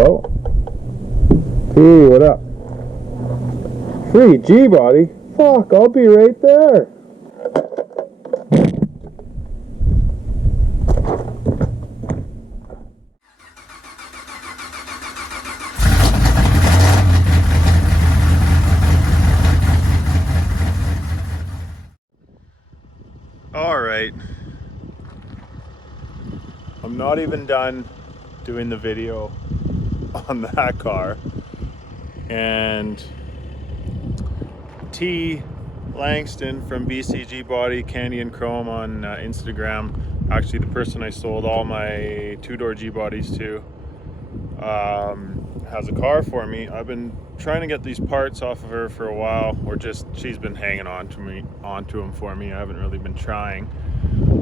Hello? Hey, what up? Free G-body? Fuck, I'll be right there. All right. I'm not even done doing the video on that car. And T Langston from BCG Body Canyon Chrome on Instagram, actually the person I sold all my two-door G-bodies to, has a car for me. I've been trying to get these parts off of her for a while, or just she's been hanging onto them for me. I haven't really been trying,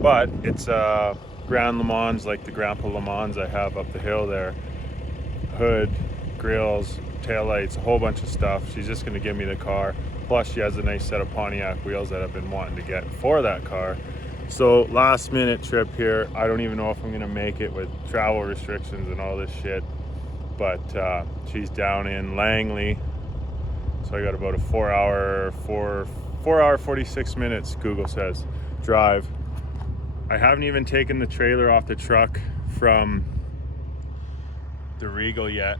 but it's Grand Le Mans, like the Grandpa Le Mans I have up the hill there. Hood, grills, taillights, a whole bunch of stuff. She's just going to give me the car. Plus she has a nice set of Pontiac wheels that I've been wanting to get for that car. So last minute trip here. I don't even know if I'm going to make it with travel restrictions and all this shit. But she's down in Langley. So I got about a 4 hour 46 minutes, Google says, drive. I haven't even taken the trailer off the truck from the Regal yet.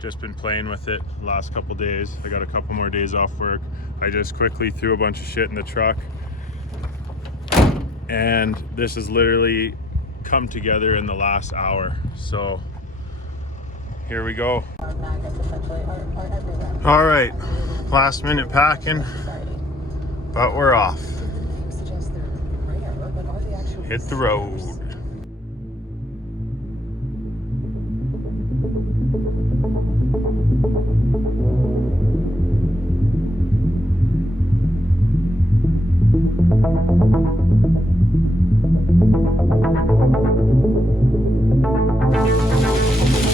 Just been playing with it the last couple days. I got a couple more days off work. I just quickly threw a bunch of shit in the truck, and this has literally come together in the last hour. So here we go. All right, last minute packing, but we're off. Hit the road.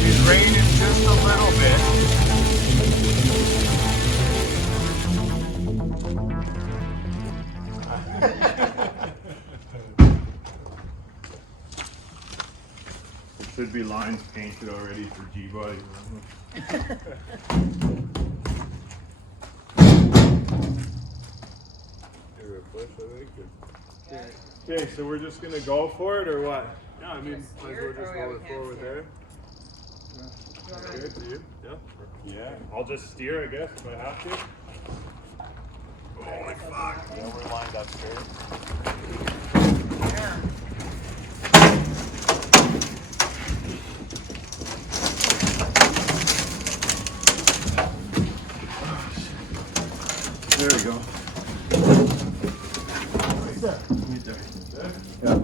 It's raining just a little bit. There should be lines painted already for G-body. Okay, so we're just gonna go for it, or what? Yeah, I mean, might as well just roll it forward there. Yeah. Good to you? Yeah. Yeah, I'll just steer, I guess, if I have to. Holy fuck! Yeah, we're lined up straight. Yeah. There we go. Right there. Right there. Yeah.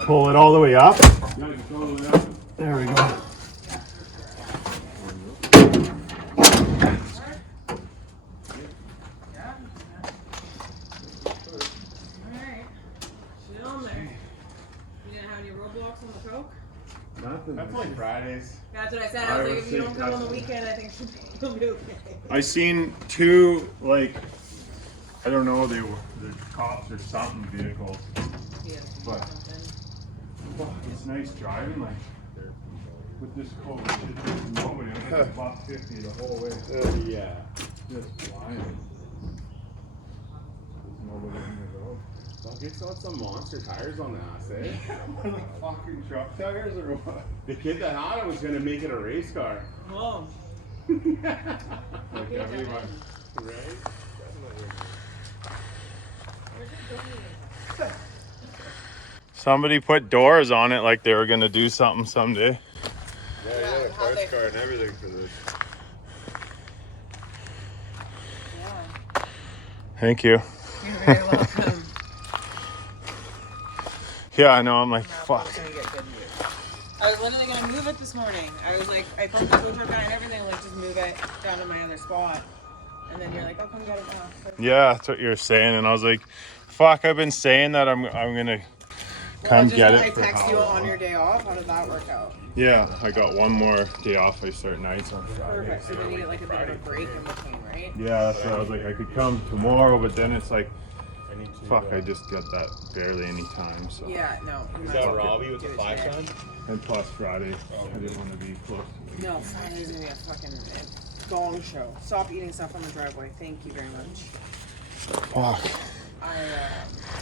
Pull it all the way up. Yeah, you can throw it out. There we go. That's like Fridays. That's what I said. I was like, if you don't come on the weekend, I think you'll be okay. I seen two, like, I don't know, they were the cops or something vehicles. Yeah, But fuck, it's nice driving, like, with this cold shit. There's nobody. I'm like $150 the whole way. Yeah. Just flying. There's nobody in the road. Fuck, it's got some monster tires on the ass, eh? What, like fucking truck tires or what? The kid that had it was gonna make it a race car. Oh. Like everyone. Right? Somebody put doors on it like they were gonna do something someday. Yeah, parts car and everything for this. Yeah. Thank you. You're very welcome. Yeah, I know, I'm like, It's fuck. gonna get good news. I was literally gonna move it this morning. I was like, I phoned the tow truck guy and everything, like just move it down to my other spot. And then you're like, oh, come get it now. So, Yeah, that's what you were saying, and I was like, fuck, I've been saying that I'm gonna come get it. I for text how you on long? your day off. How did that work out? Yeah, I got one more day off. I start nights on Friday. Perfect. So then you get like a bit of a break in between, right? Yeah, that's what I was like. I could come tomorrow, but then it's like Fuck, I just got that barely any time, so. Yeah, no. Is that Robbie with the 5-ton? And plus Friday, I didn't want to be close. No, Friday's gonna be a fucking gong show. Stop eating stuff on the driveway. Thank you very much. Fuck. I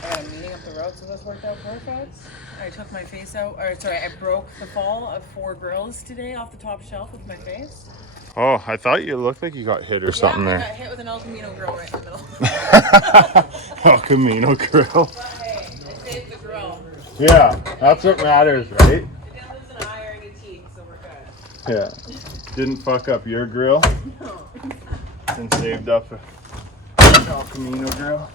had a meeting up the road, so this worked out perfect. I took my face out, I broke the fall of 4 grills today off the top shelf with my face. Oh, I thought you looked like you got hit or something I there. got hit with an El Camino grill right in the middle. El Camino grill. But hey, I saved the grill. Yeah, that's what matters, right? I didn't lose an eye or any teeth, so we're good. Yeah. Didn't fuck up your grill No. and saved up a El Camino grill.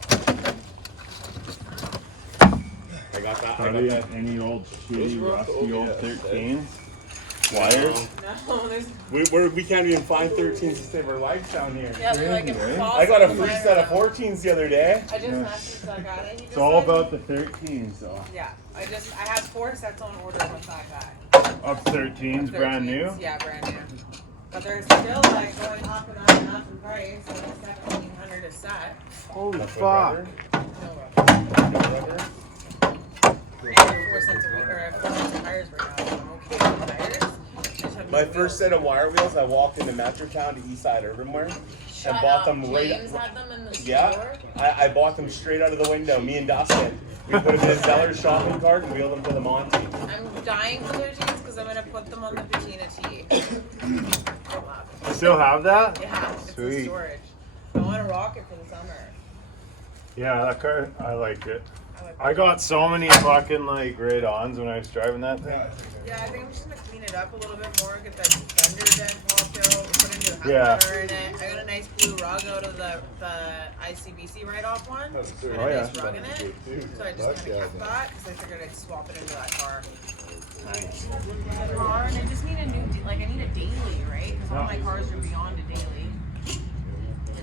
I got that. Probably any old shitty rusty old 13 wires. No, there's. We can't even find 13s to save our lives down here. Yeah, we're like Right? I got a free set of 14s the other day. I just messaged that guy. He It's just all said- about the 13s though. Yeah, I had 4 sets on order with that guy. Up 13s, brand new. Yeah, brand new. But they're still like going up and up and up in price. So it's $1,700 a set. Holy That's fuck. No rubber. I have 4 sets of tires right now. So I'm okay with the tires. Just have My no first wheels. set of wire wheels, I walked into Metrotown to Eastside Urbanware and bought them right. James had them in the Yeah, store. I bought them straight out of the window. Me and Dustin, we put them in a seller's shopping cart and wheeled them to the Monty. I'm dying for 13s because I'm gonna put them on the patina tee. Still have that? Yeah, it's Sweet. in storage. I want to rock it for the summer. Yeah, that car, I like it. like I got so many fucking like right-ons when I was driving that thing. Yeah, I think I'm just gonna clean it up a little bit more, get that fender dent popped out, put a new head Yeah. cutter in it. I got a nice blue rug out of the ICBC write-off one. That's true. Put Oh, a yeah. nice rug in it. So I just kind of kept that because I figured I'd swap it into that car. Nice. The car, and I just need a new, I need a daily, right? Because all my cars are beyond a daily.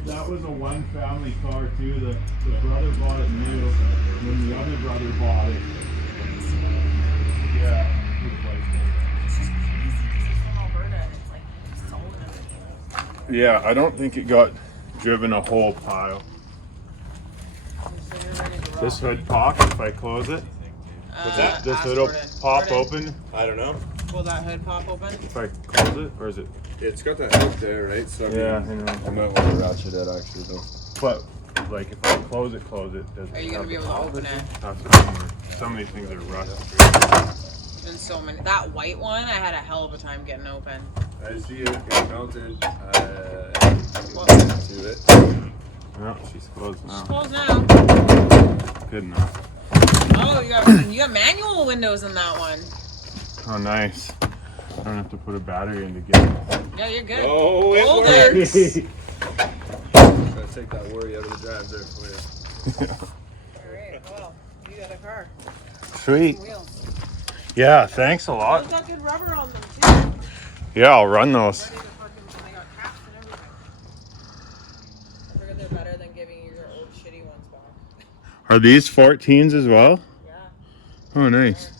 That was a one-family car too. The brother bought it new, and then the other brother bought it. Yeah. It's just crazy because it's from Alberta and it's like solid underneath. Yeah, I don't think it got driven a whole pile. So you're ready to rock. This hood pop if I close it. What's that? This ask hood will Jordan. pop Jordan, open I don't know. Will that hood pop open? if I close it, or is it? It's got that hook there, right? So I Yeah, I mean, know. I might want to ratchet it actually though. But like if I close it, does it? Are you gonna be able to open it? That's what I'm wondering. Some of these things are rusty. There's been so many. That white one, I had a hell of a time getting open. I see it get mounted What? to it. No, she's closed now. Close now. Good enough. Oh, you got manual windows in that one. Oh, nice. I don't have to put a battery in to get it. Yeah, you're good. Oh, it Hold works. it. Gotta take that worry out of the drive there for you. Alright, well, you got a car. Sweet. Wheels. Yeah, thanks a Those lot. got good rubber on them too. Yeah, I'll run those. Ready to fucking, they got caps and everything. I figured they're better than giving you your old shitty ones back. Are these 14s as well? Yeah. Oh, nice.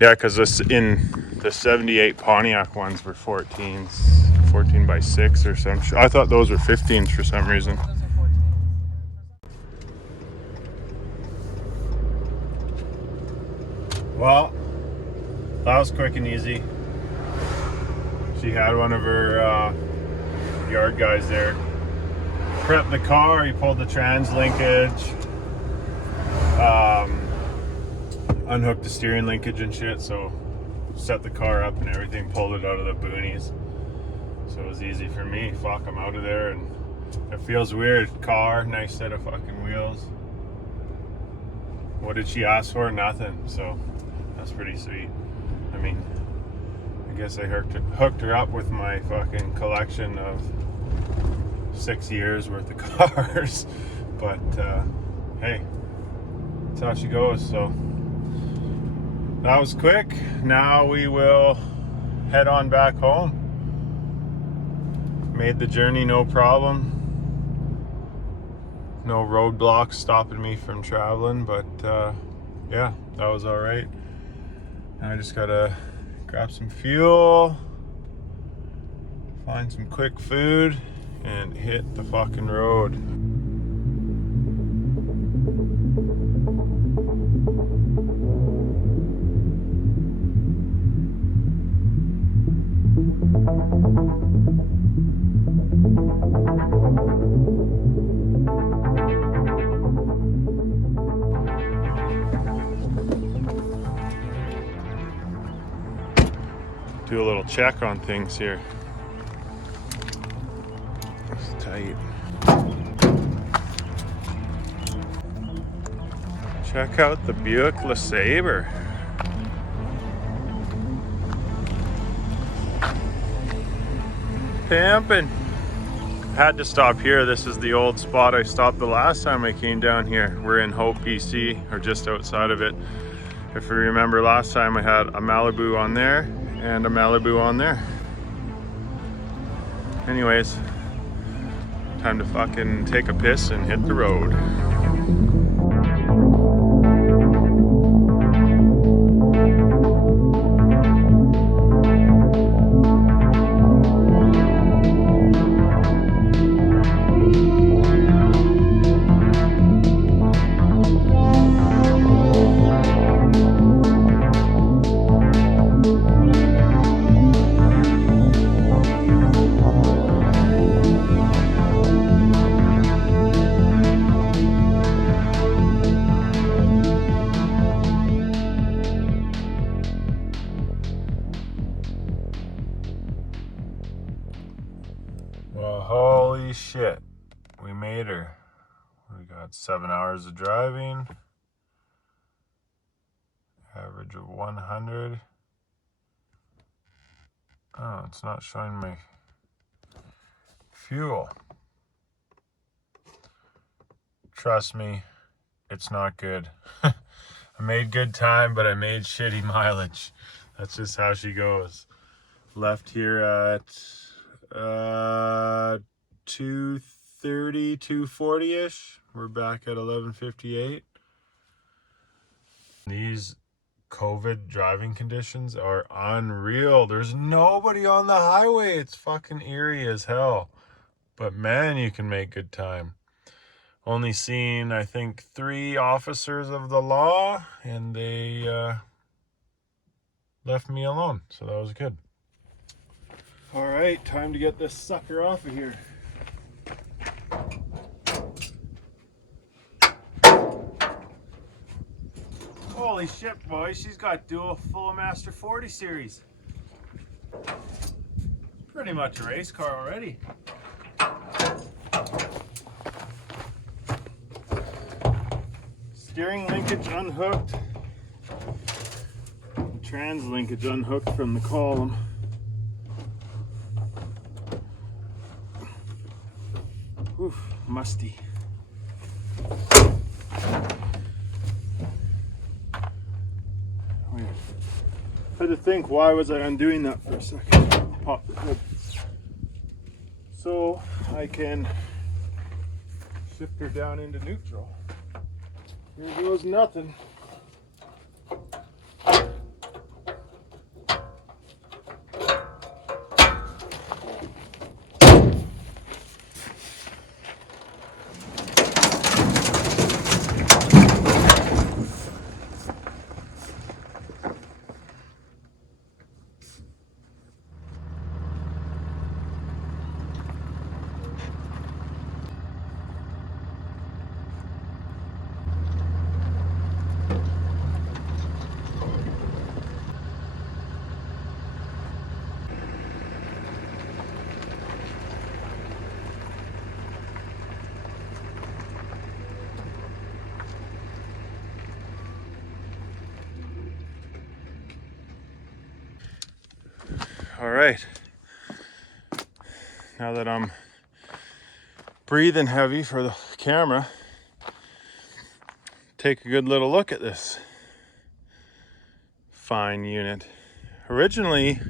Yeah, because in the 78 Pontiac ones were 14s, 14 by 6 or some shit. I thought those were 15s for some reason. Those are 14. Well, that was quick and easy. She had one of her yard guys there prep the car. He pulled the trans linkage, unhooked the steering linkage and shit, so set the car up and everything, pulled it out of the boonies. So it was easy for me. Fuck, I'm out of there, and it feels weird. Car, nice set of fucking wheels. What did she ask for? Nothing. So that's pretty sweet. I mean, I guess I hooked her up with my fucking collection of 6 years worth of cars. But hey, that's how she goes. So that was quick. Now we will head on back home. Made the journey no problem. No roadblocks stopping me from traveling, but yeah, that was all right. Now I just gotta grab some fuel, find some quick food, and hit the fucking road. Do a little check on things here. It's tight. Check out the Buick LeSabre. Pimpin'. Had to stop here. This is the old spot I stopped the last time I came down here. We're in Hope, BC, or just outside of it. If you remember last time, I had a Malibu on there and a Malibu on there. Anyways, time to fucking take a piss and hit the road. Well, holy shit, we made her. We got 7 hours of driving, average of 100. Oh, it's not showing my fuel. Trust me, it's not good. I made good time, but I made shitty mileage. That's just how she goes. Left here at 2:30, 2:40-ish. We're back at 11:58. These COVID driving conditions are unreal. There's nobody on the highway. It's fucking eerie as hell. But man, you can make good time. Only seen, I think, 3 officers of the law, and they left me alone. So that was good. All right, time to get this sucker off of here. Holy shit, boys, she's got dual full Master 40 series. Pretty much a race car already. Steering linkage unhooked. Trans linkage unhooked from the column. Oof, musty. Weird. Had to think, why was I undoing that for a second? Pop the hood. So I can shift her down into neutral. Here goes nothing. All right, now that I'm breathing heavy for the camera, take a good little look at this fine unit. Originally,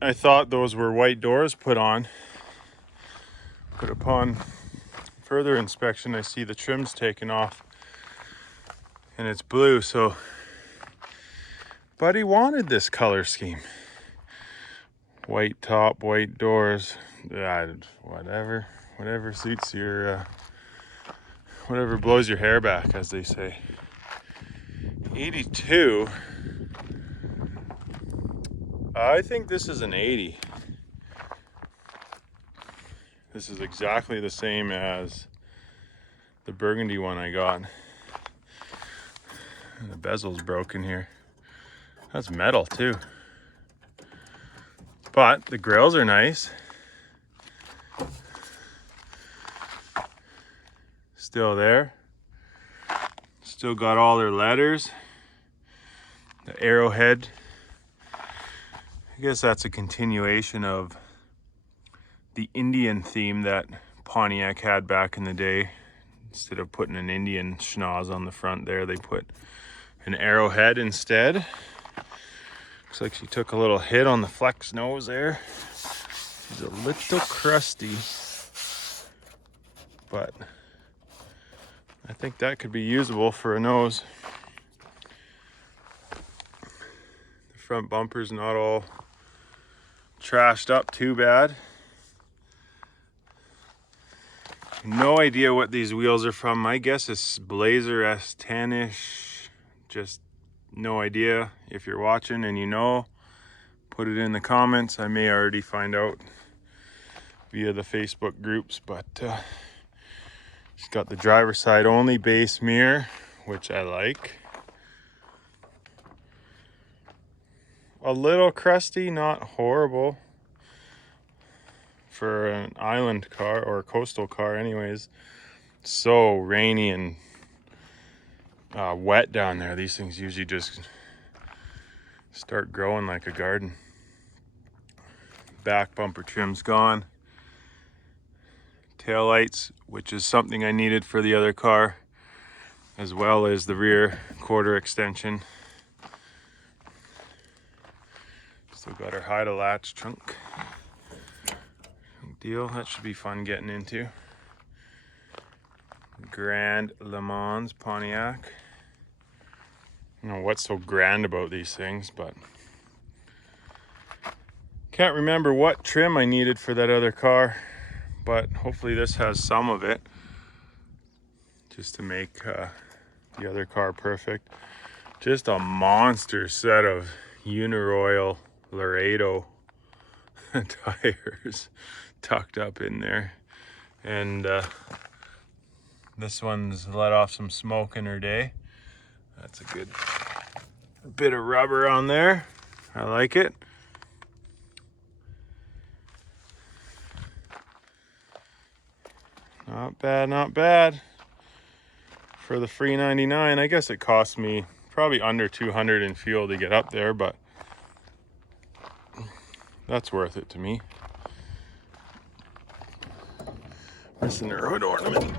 I thought those were white doors put on, but upon further inspection, I see the trim's taken off and it's blue. So Buddy wanted this color scheme. White top, white doors, whatever suits your, whatever blows your hair back, as they say. 82 I think this is an 80. This is exactly the same as the burgundy one I got. And the bezel's broken here. That's metal too. But the grills are nice. Still there. Still got all their letters. The arrowhead. I guess that's a continuation of the Indian theme that Pontiac had back in the day. Instead of putting an Indian schnoz on the front there, they put an arrowhead instead. Looks like she took a little hit on the flex nose there. She's a little crusty, but I think that could be usable for a nose. The front bumper's not all trashed up too bad. No idea what these wheels are from. My guess is Blazer S10-ish. Just no idea. If you're watching and you know, put it in the comments. I may already find out via the Facebook groups, but she's got the driver's side only base mirror, which I like. A little crusty, not horrible for an island car or a coastal car anyways. So rainy and wet down there. These things usually just start growing like a garden. Back bumper trim's gone. Tail lights, which is something I needed for the other car, as well as the rear quarter extension. Still got our hide latch trunk. Deal, that should be fun getting into. Grand Le Mans Pontiac. I don't know what's so grand about these things, but can't remember what trim I needed for that other car, but hopefully this has some of it just to make the other car perfect. Just a monster set of Uniroyal Laredo tires tucked up in there, and this one's let off some smoke in her day. That's a good bit of rubber on there. I like it. Not bad, not bad. For the free 99, I guess it cost me probably under 200 in fuel to get up there, but that's worth it to me. Missing her hood ornament.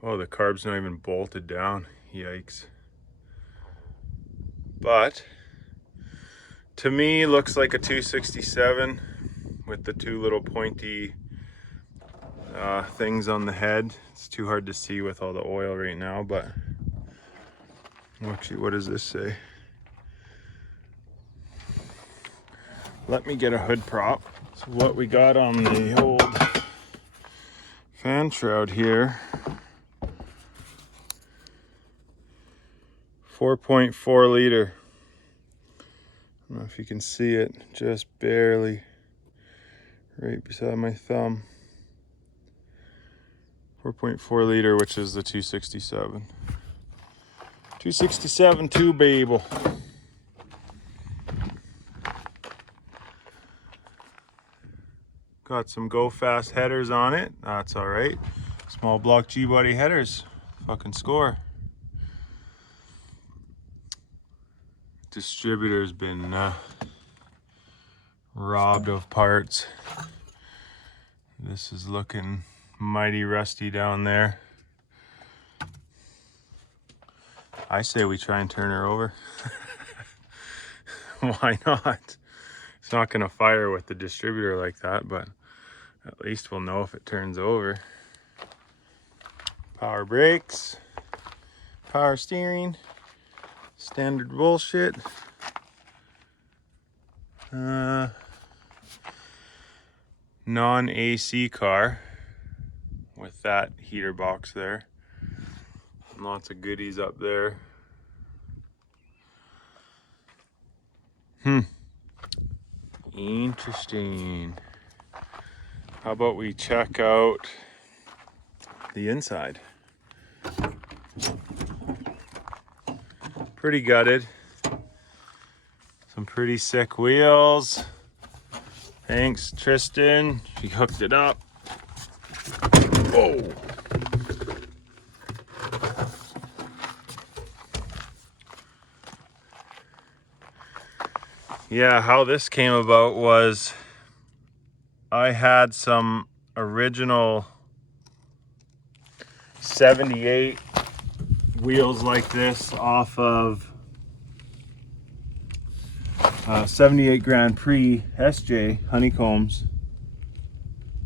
Oh, the carb's not even bolted down. Yikes. But to me, looks like a 267 with the two little pointy things on the head. It's too hard to see with all the oil right now, but actually, what does this say? Let me get a hood prop. So what we got on the old fan shroud here, 4.4 liter. I don't know if you can see it, just barely right beside my thumb. 4.4 liter, which is the 267. 267 two-babel. Got some go fast headers on it. That's all right. Small block G-body headers. Fucking score. Distributor's been robbed of parts. This is looking mighty rusty down there. I say we try and turn her over. Why not? It's not gonna fire with the distributor like that, but at least we'll know if it turns over. Power brakes, power steering, standard bullshit. Non-AC car with that heater box there. And lots of goodies up there. Interesting. How about we check out the inside? Pretty gutted. Some pretty sick wheels. Thanks, Tristan. She hooked it up. Oh. Yeah, how this came about was I had some original 78 wheels like this off of 78 Grand Prix SJ honeycombs.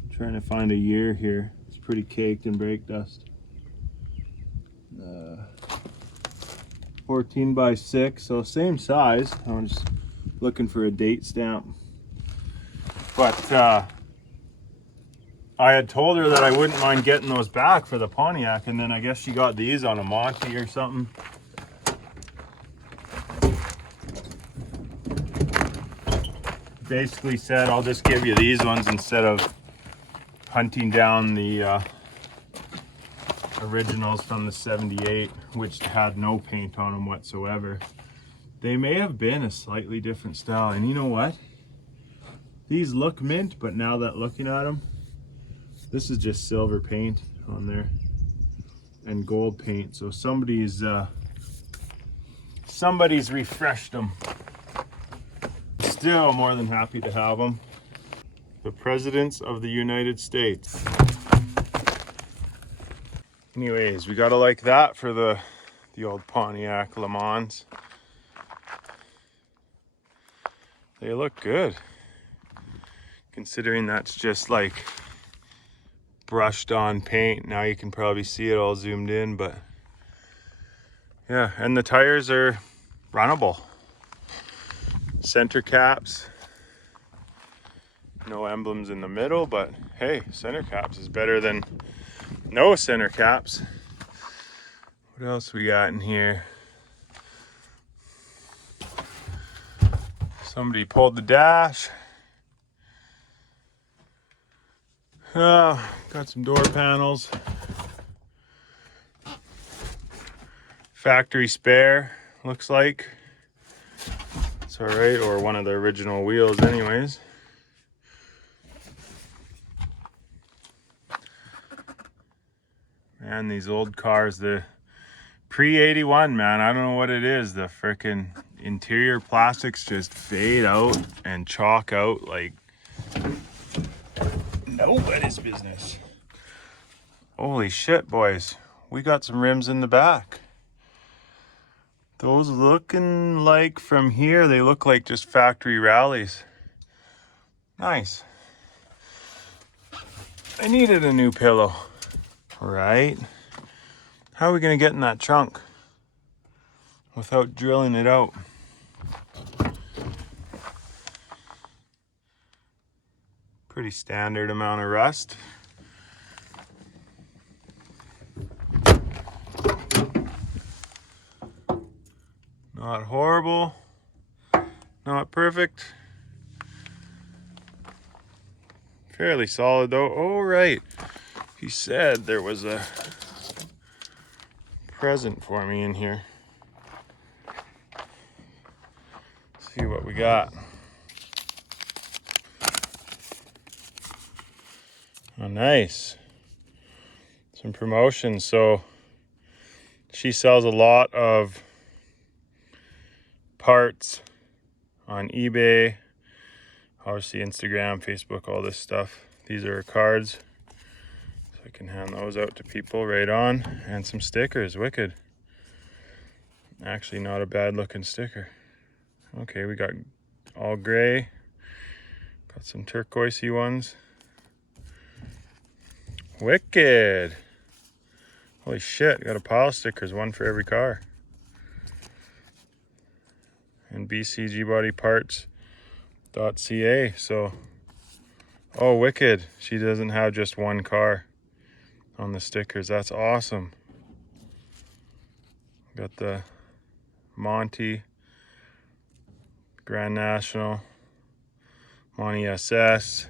I'm trying to find a year here. It's pretty caked in brake dust. 14 by 6, so same size. I'm just looking for a date stamp. But I had told her that I wouldn't mind getting those back for the Pontiac, and then I guess she got these on a Monty or something. Basically said, I'll just give you these ones instead of hunting down the originals from the 78, which had no paint on them whatsoever. They may have been a slightly different style, and you know what? These look mint, but now that looking at them, this is just silver paint on there and gold paint. So somebody's refreshed them. Still more than happy to have them. The Presidents of the United States. Anyways, we gotta like that for the old Pontiac Le Mans. They look good, considering that's just like brushed on paint. Now you can probably see it all zoomed in, but yeah, and the tires are runnable. Center caps, no emblems in the middle, but hey, center caps is better than no center caps. What else we got in here? Somebody pulled the dash. Got some door panels. Factory spare, looks like. It's all right, or one of the original wheels anyways. Man, these old cars, the pre-81, man, I don't know what it is. The frickin' interior plastics just fade out and chalk out like nobody's business. Holy shit, boys. We got some rims in the back. Those looking like from here, they look like just factory rallies. Nice. I needed a new pillow. Right? How are we gonna get in that trunk without drilling it out? Pretty standard amount of rust. Not horrible, not perfect. Fairly solid though. Oh, right. He said there was a present for me in here. Let's see what we got. Oh, nice. Some promotions. So she sells a lot of parts on eBay, obviously Instagram, Facebook, all this stuff. These are her cards, so I can hand those out to people right on. And some stickers, wicked. Actually not a bad looking sticker. Okay, we got all gray, got some turquoisey ones. Wicked. Holy shit, got a pile of stickers, one for every car. And bcgbodyparts.ca. So, oh, wicked. She doesn't have just one car on the stickers. That's awesome. Got the Monty Grand National, Monty SS,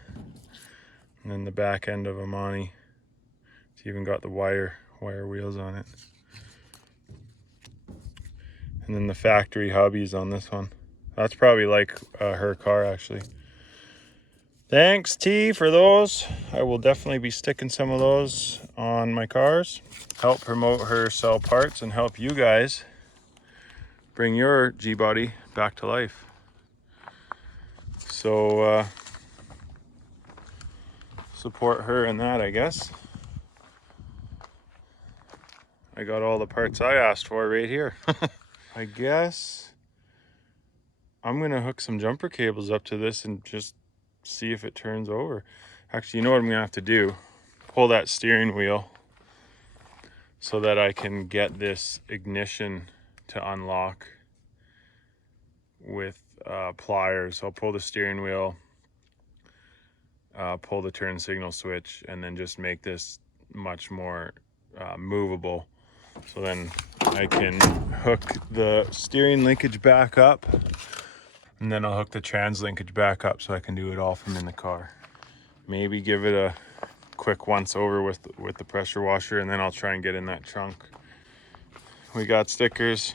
and then the back end of a Monty. It's even got the wire wheels on it. And then the factory hubbies on this one. That's probably like her car actually. Thanks T for those. I will definitely be sticking some of those on my cars. Help promote her, sell parts, and help you guys bring your G-Body back to life. So support her in that, I guess. I got all the parts I asked for right here. I guess I'm gonna hook some jumper cables up to this and just see if it turns over. Actually, you know what I'm gonna have to do? Pull that steering wheel so that I can get this ignition to unlock with pliers. I'll pull the steering wheel, pull the turn signal switch, and then just make this much more movable. So then I can hook the steering linkage back up, and then I'll hook the trans linkage back up so I can do it all from in the car. Maybe give it a quick once over with the pressure washer, and then I'll try and get in that trunk. We got stickers.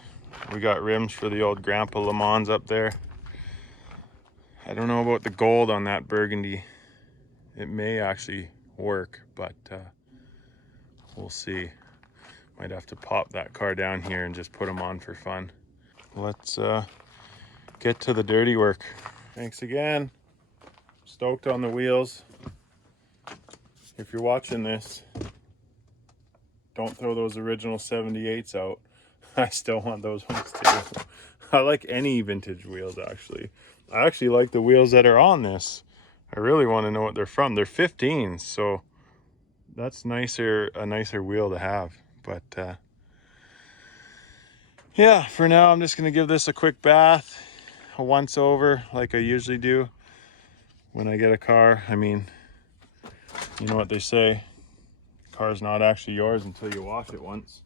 We got rims for the old Grandpa Le Mans up there. I don't know about the gold on that burgundy. It may actually work, but we'll see. Might have to pop that car down here and just put them on for fun. Let's get to the dirty work. Thanks again. Stoked on the wheels. If you're watching this, don't throw those original 78s out. I still want those ones too. I like any vintage wheels actually. I actually like the wheels that are on this. I really want to know what they're from. They're 15s, so that's a nicer wheel to have. But yeah, for now I'm just gonna give this a quick bath, a once over like I usually do when I get a car. I mean, you know what they say, car's not actually yours until you wash it once.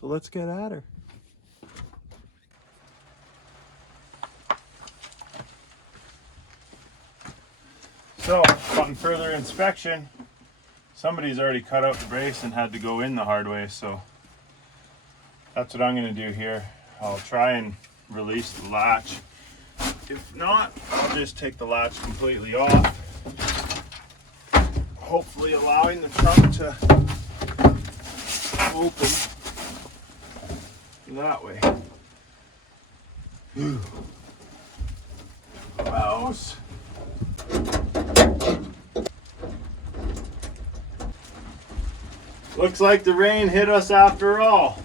So let's get at her. So, on further inspection, somebody's already cut out the brace and had to go in the hard way, so that's what I'm going to do here. I'll try and release the latch. If not, I'll just take the latch completely off, hopefully allowing the trunk to open that way. Mouse. Looks like the rain hit us after all.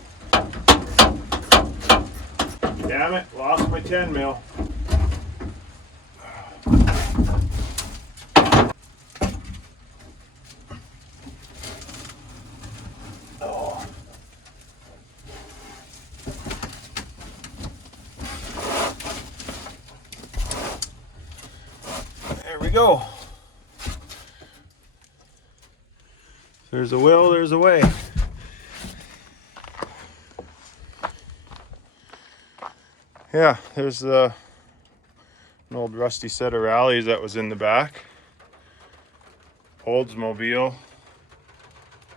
Damn it, lost my 10 mil. Oh. There we go. There's a will, there's a way. Yeah, there's an old rusty set of rallies that was in the back. Oldsmobile.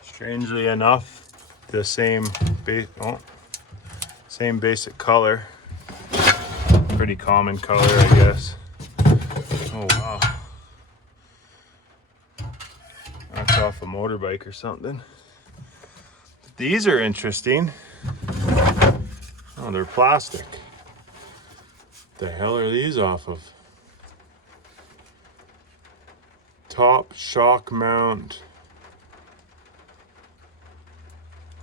Strangely enough, the same basic color. Pretty common color, I guess. Oh wow. That's off a motorbike or something. These are interesting. Oh, they're plastic. The hell are these off of? Top shock mount.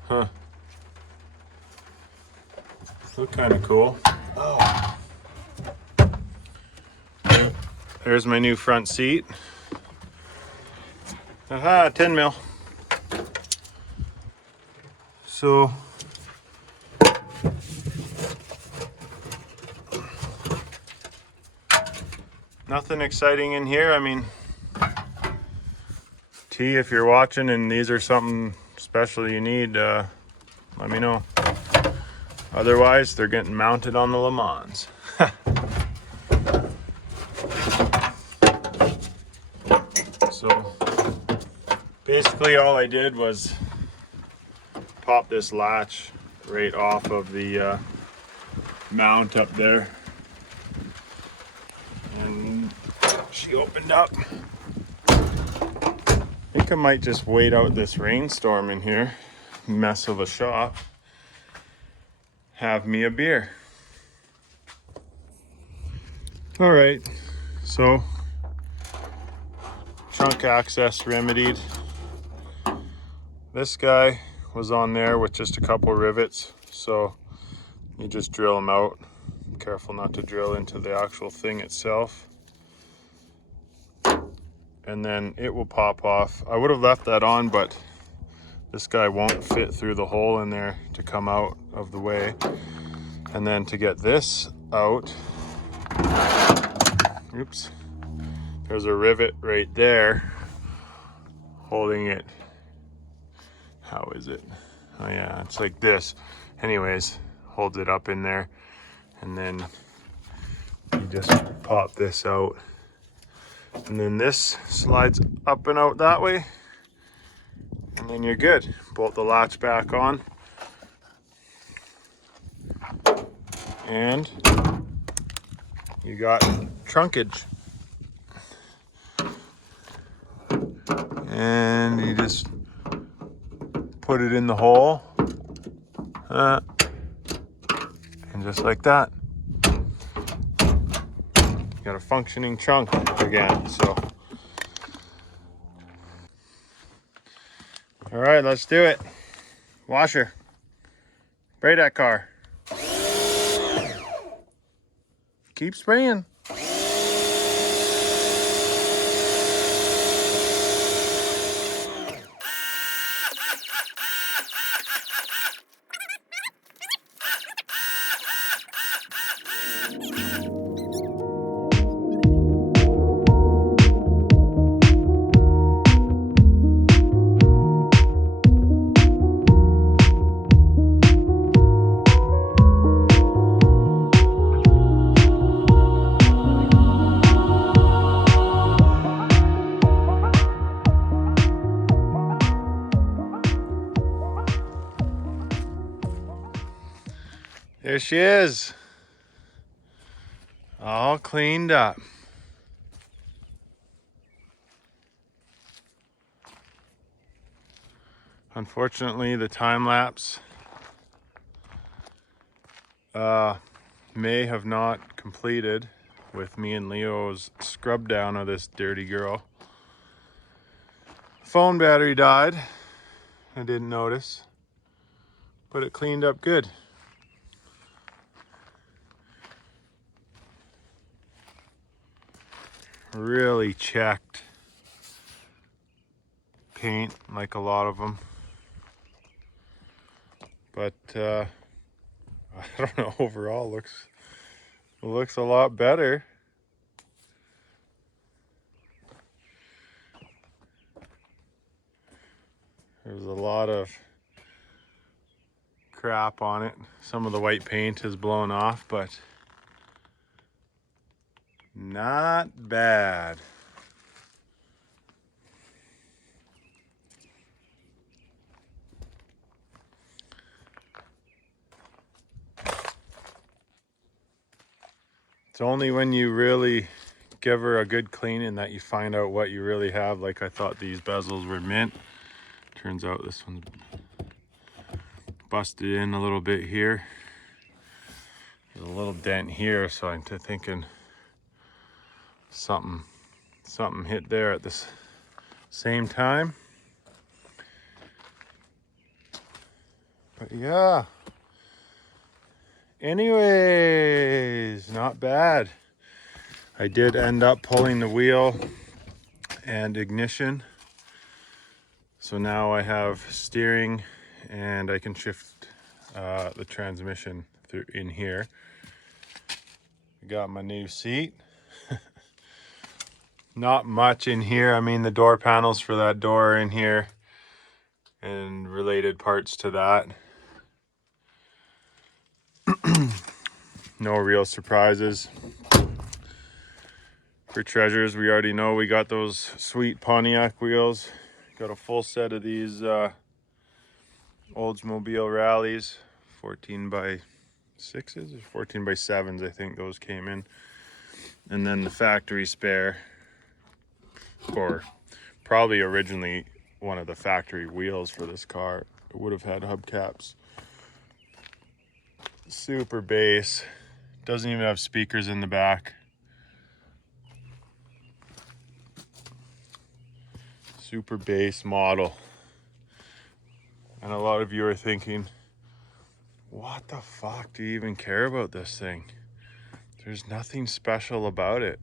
Huh. Look kind of cool. Oh. There's my new front seat. Aha, 10 mil. So nothing exciting in here. I mean, T, if you're watching and these are something special you need, let me know. Otherwise, they're getting mounted on the Le Mans. So basically all I did was pop this latch right off of the mount up there, and she opened up. I think I might just wait out this rainstorm in here, mess of a shop, have me a beer. All right, so trunk access remedied. This guy was on there with just a couple rivets, so you just drill them out. Careful not to drill into the actual thing itself, and then it will pop off. I would have left that on, but this guy won't fit through the hole in there to come out of the way. And then to get this out, oops, there's a rivet right there holding it. How is it? Oh yeah, it's like this. Anyways, holds it up in there, and then you just pop this out, and then this slides up and out that way, and then you're good. Bolt the latch back on, and you got trunkage. And you just put it in the hole, and just like that, you got a functioning trunk again. So all right, let's do it. Washer, spray that car, keep spraying. There she is, all cleaned up. Unfortunately, the time lapse may have not completed with me and Leo's scrub down of this dirty girl. Phone battery died. I didn't notice, but it cleaned up good. Really checked paint, like a lot of them, but I don't know, overall looks a lot better. There's a lot of crap on it. Some of the white paint has blown off, but not bad. It's only when you really give her a good cleaning that you find out what you really have. Like, I thought these bezels were mint. Turns out this one's busted in a little bit here. There's a little dent here, so I'm thinking something hit there at this same time. But yeah, anyways, not bad. I did end up pulling the wheel and ignition, so now I have steering and I can shift the transmission through in here. Got my new seat. Not much in here. I mean, the door panels for that door are in here and related parts to that. No real surprises. For treasures, we already know we got those sweet Pontiac wheels. Got a full set of these Oldsmobile Rallies, 14 by 6s or 14 by 7s, I think those came in. And then the factory spare, or probably originally one of the factory wheels for this car. It would have had hubcaps. Super bass. Doesn't even have speakers in the back. Super bass model. And a lot of you are thinking, what the fuck do you even care about this thing? There's nothing special about it.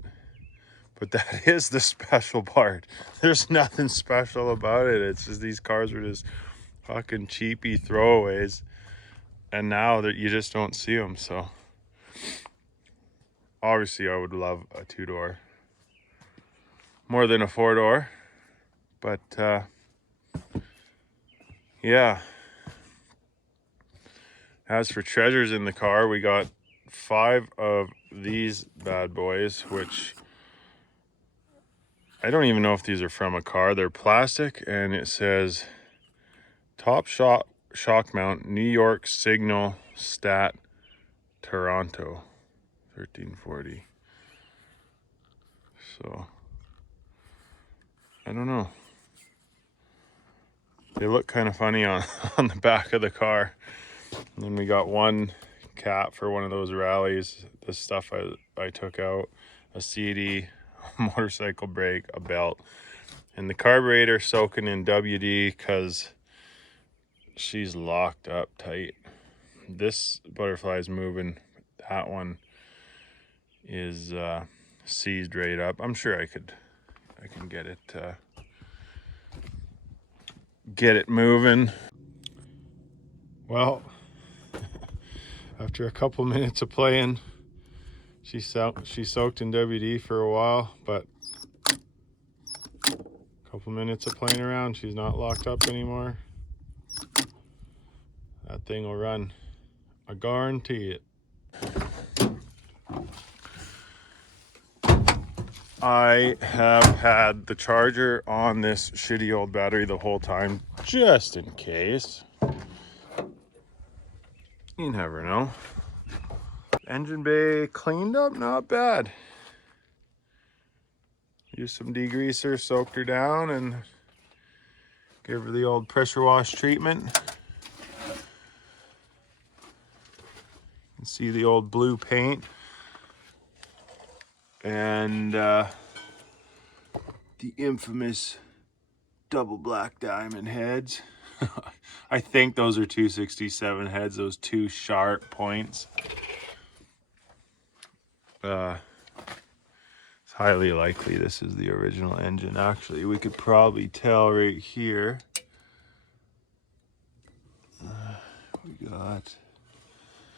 But that is the special part. There's nothing special about it. It's just these cars are just fucking cheapy throwaways. And now that you just don't see them, so. Obviously, I would love a 2-door. More than a 4-door. But, yeah. As for treasures in the car, we got 5 of these bad boys, which I don't even know if these are from a car. They're plastic, and it says top shock mount, New York Signal Stat Toronto 1340. So I don't know. They look kind of funny on the back of the car. And then we got one cap for one of those rallies. This stuff I took out, a CD, a motorcycle brake, a belt, and the carburetor soaking in WD because she's locked up tight. This butterfly is moving. That one is seized right up. I'm sure I can get it moving. Well, after a couple minutes of playing, she soaked in WD for a while, but a couple minutes of playing around, she's not locked up anymore. That thing will run. I guarantee it. I have had the charger on this shitty old battery the whole time, just in case. You never know. Engine bay cleaned up, not bad. Used some degreaser, soaked her down, and gave her the old pressure wash treatment. You can see the old blue paint. And the infamous double black diamond heads. I think those are 267 heads, those two sharp points. It's highly likely this is the original engine. Actually, we could probably tell right here. We got,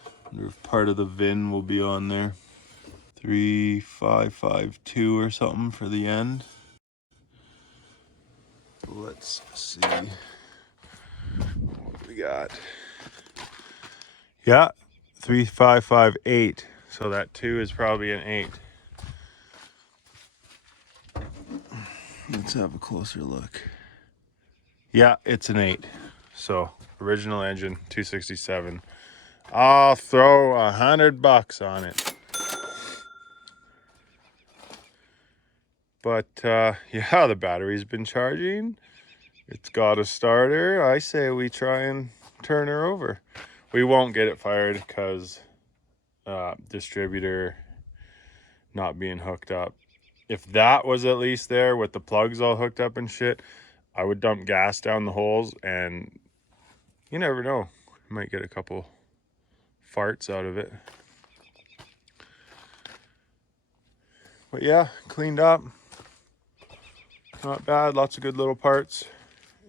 I wonder if part of the VIN will be on there. 3552 or something for the end. Let's see what we got. Yeah, 3558. So that 2 is probably an 8. Let's have a closer look. Yeah, it's an 8. So original engine, 267. I'll throw $100 on it. But yeah, the battery's been charging. It's got a starter. I say we try and turn her over. We won't get it fired because distributor not being hooked up. If that was at least there with the plugs all hooked up and shit, I would dump gas down the holes, and you never know, you might get a couple farts out of it. But yeah, cleaned up. Not bad, lots of good little parts.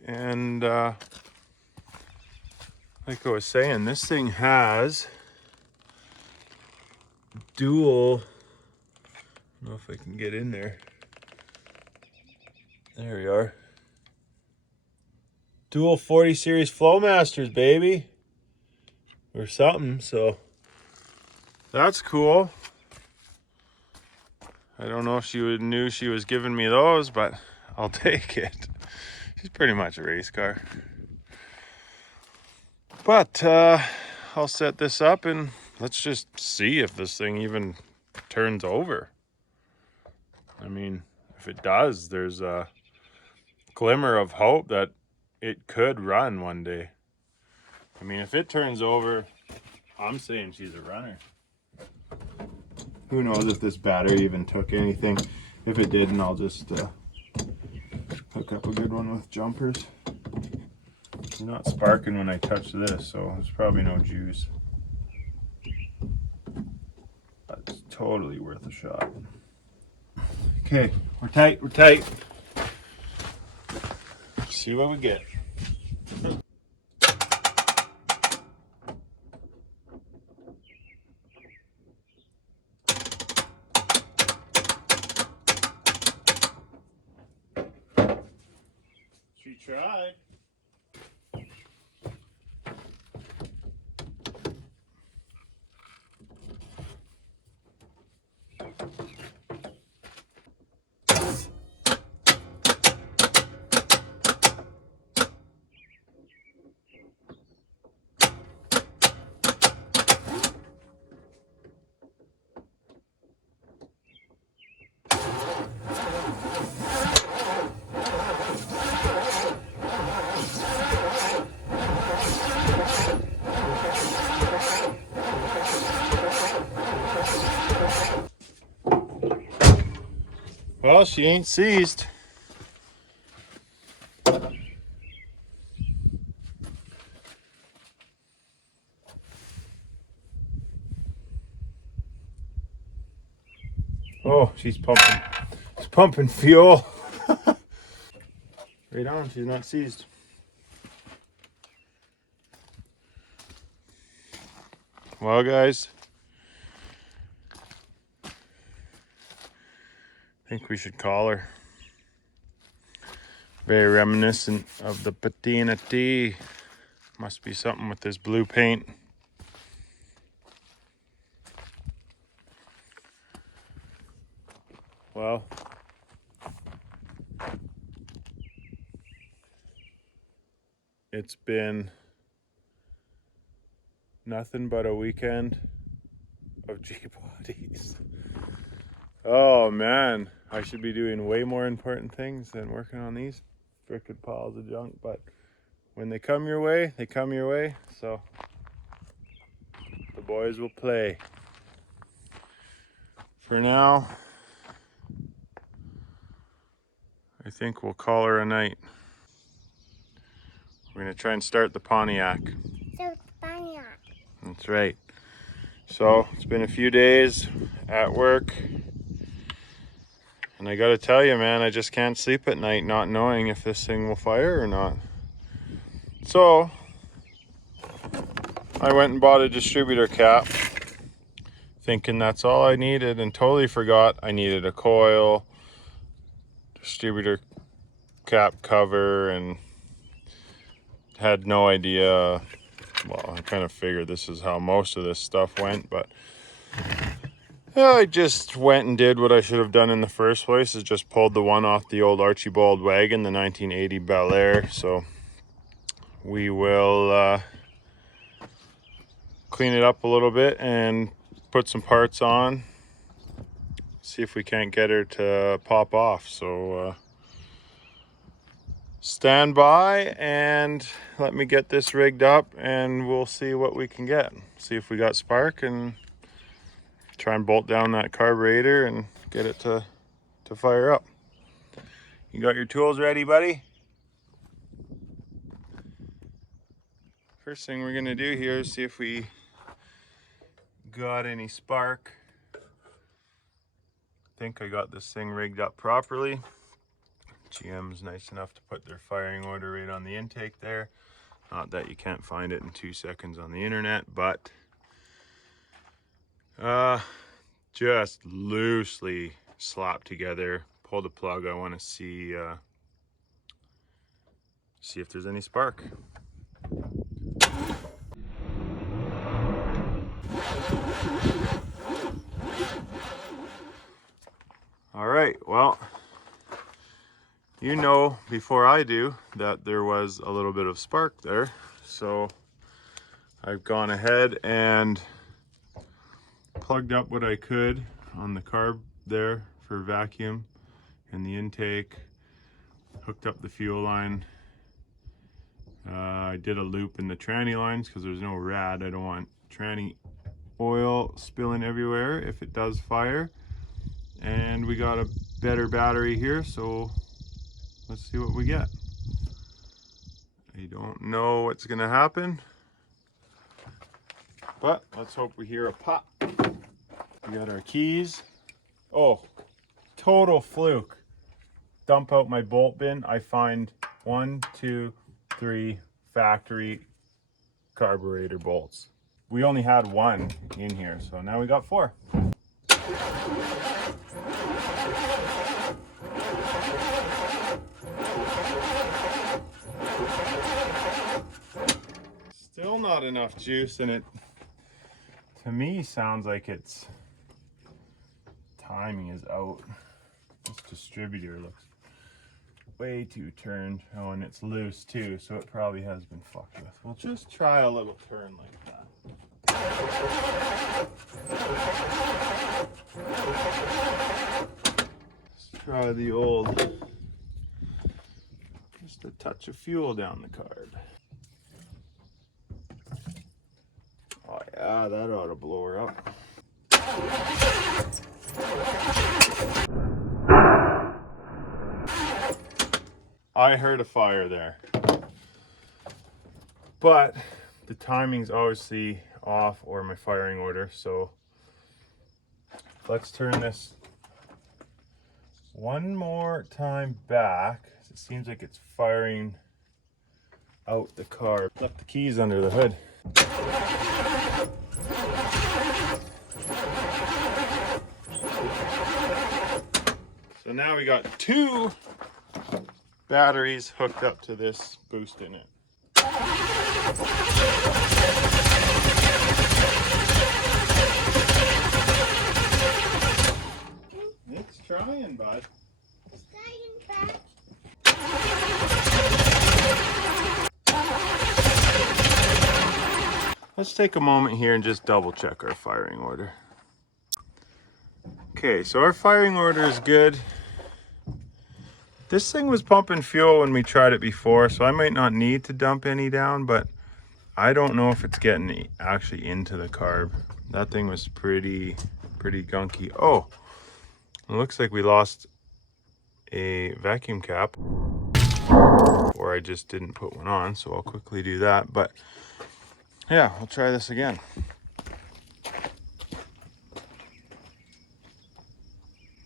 And like I was saying, this thing has dual, I don't know if I can get in there. There we are. Dual 40 series Flowmasters, baby. Or something, so That's cool. I don't know if she knew she was giving me those, but I'll take it. She's pretty much a race car. But I'll set this up and let's just see if this thing even turns over. I mean, if it does, there's a glimmer of hope that it could run one day. I mean, if it turns over, I'm saying she's a runner. Who knows if this battery even took anything. If it didn't, I'll just hook up a good one with jumpers. It's not sparking when I touch this, so there's probably no juice. But it's totally worth a shot. Okay, we're tight, we're tight. See what we get. She tried. Well, she ain't seized. Oh, she's pumping. She's pumping fuel. Right on, she's not seized. Well, guys, I think we should call her. Very reminiscent of the Patina T. Must be something with this blue paint. Well, it's been nothing but a weekend of G-bodies. Oh man, I should be doing way more important things than working on these frickin' piles of junk, but when they come your way, they come your way, so the boys will play. For now, I think we'll call her a night. We're gonna try and start the Pontiac. So Pontiac. That's right. So it's been a few days at work, and I gotta tell you, man, I just can't sleep at night not knowing if this thing will fire or not. So I went and bought a distributor cap, thinking that's all I needed, and totally forgot I needed a coil, distributor cap cover, and had no idea. Well, I kind of figured this is how most of this stuff went, but I just went and did what I should have done in the first place, is just pulled the one off the old Archibald wagon, the 1980 Bel Air. So we will clean it up a little bit and put some parts on, see if we can't get her to pop off. So stand by and let me get this rigged up, and we'll see what we can get. See if we got spark, and try and bolt down that carburetor and get it to fire up. You got your tools ready, buddy? First thing we're gonna do here is see if we got any spark. I think I got this thing rigged up properly. GM's nice enough to put their firing order right on the intake there. Not that you can't find it in 2 seconds on the internet, but just loosely slapped together. Pull the plug. I want to see if there's any spark. you know before I do that there was a little bit of spark there. So I've gone ahead and plugged up what I could on the carb there for vacuum and the intake, hooked up the fuel line. I did a loop in the tranny lines because there's no rad. I don't want tranny oil spilling everywhere if it does fire. And we got a better battery here, so let's see what we get. I don't know what's gonna happen, but let's hope we hear a pop. We got our keys. Oh, total fluke. Dump out my bolt bin. I find 1, 2, 3 factory carburetor bolts. We only had 1 in here, so now we got 4. Still not enough juice in it. To me, sounds like its timing is out. This distributor looks way too turned. Oh, and it's loose too, so it probably has been fucked with. We'll just try a little turn like that. Let's try the old, just a touch of fuel down the carb. Oh yeah, that ought to blow her up. I heard a fire there, but the timing's obviously off or my firing order, so let's turn this one more time back. It seems like it's firing out the carb. Left the keys under the hood. So now we got 2 batteries hooked up to this boost in it. It's trying, bud. It's trying back. Let's take a moment here and just double check our firing order. Okay, so our firing order is good. This thing was pumping fuel when we tried it before, so I might not need to dump any down, but I don't know if it's getting actually into the carb. That thing was pretty gunky. Oh, it looks like we lost a vacuum cap, or I just didn't put one on, so I'll quickly do that. But yeah, we'll try this again.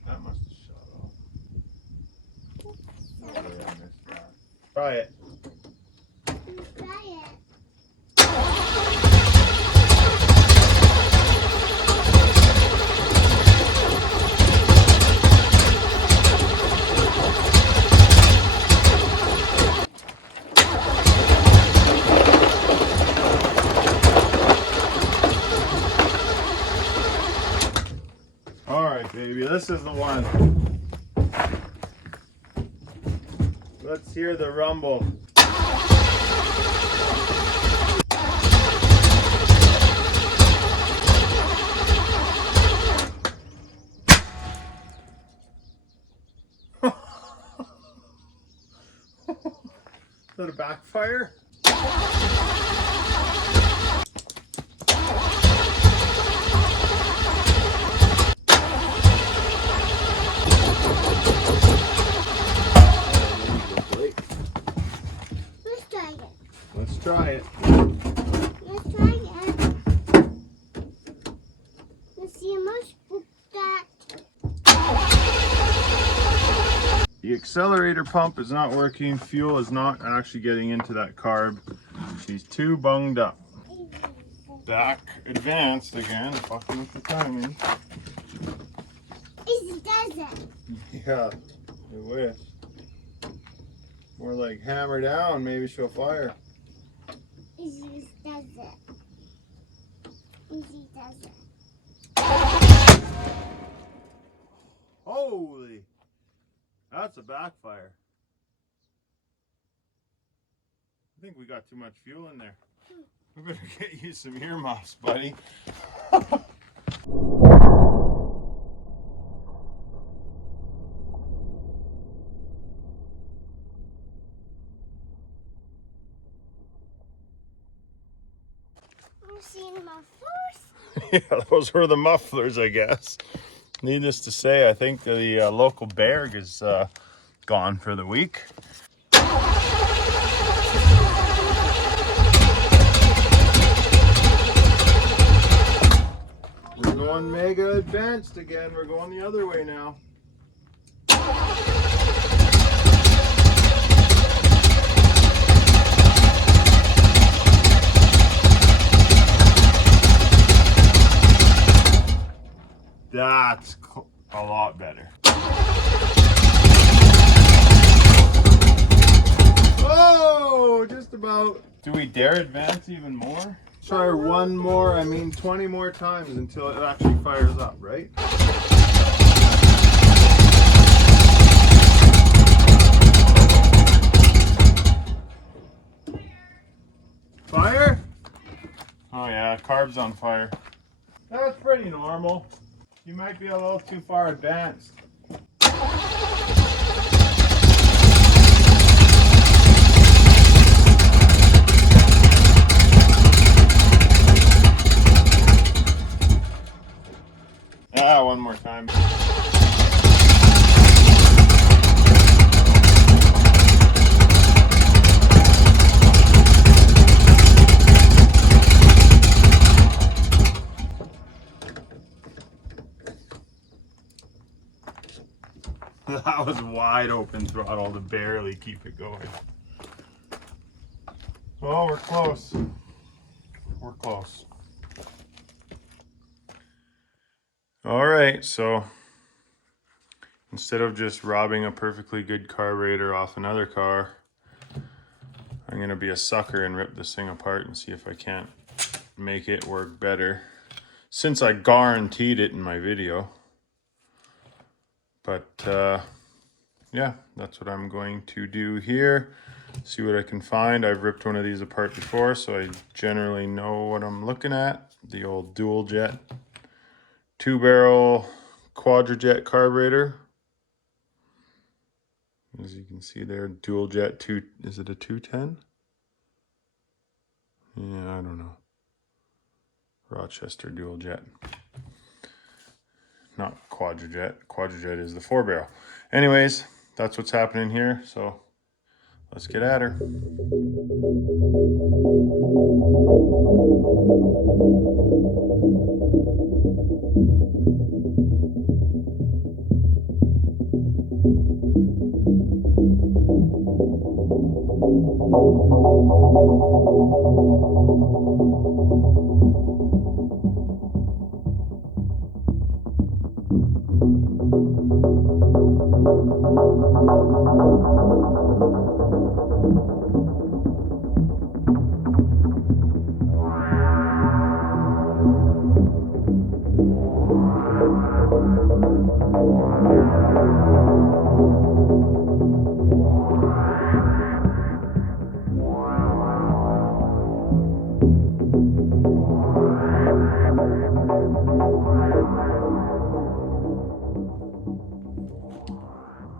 That must have shut off. No way I missed that. Try it. Try it. All right, baby, this is the one. Let's hear the rumble. Is that a backfire? Let's try Let's try it. it. Let's try it. Let's see how much we got. The accelerator pump is not working. Fuel is not actually getting into that carb. She's too bunged up. Back advanced again, fucking with the timing. It doesn't. Yeah, I wish. More like hammer down, maybe she'll fire. It just doesn't. It just doesn't. Holy, that's a backfire. I think we got too much fuel in there. We better get you some earmuffs, buddy. I'm seeing my first. Yeah, those were the mufflers, I guess. Needless to say, I think the local Berg is gone for the week. We're going mega advanced again. We're going the other way now. That's a lot better. Oh, just about. Do we dare advance even more? Try one more, 20 more times until it actually fires up, right? Fire? Oh yeah, carb's on fire. That's pretty normal. You might be a little too far advanced. Ah, one more time. That was wide open throttle to barely keep it going. Well, we're close. We're close. All right, so instead of just robbing a perfectly good carburetor off another car, I'm gonna be a sucker and rip this thing apart and see if I can't make it work better, since I guaranteed it in my video. But yeah, that's what I'm going to do here. See what I can find. I've ripped one of these apart before, so I generally know what I'm looking at. The old dual jet 2-barrel quadrajet carburetor. As you can see there, dual jet 2, is it a 210? Yeah, I don't know. Rochester dual jet. Not quadrajet. Quadrajet is the 4-barrel. Anyways, that's what's happening here, so let's get at her.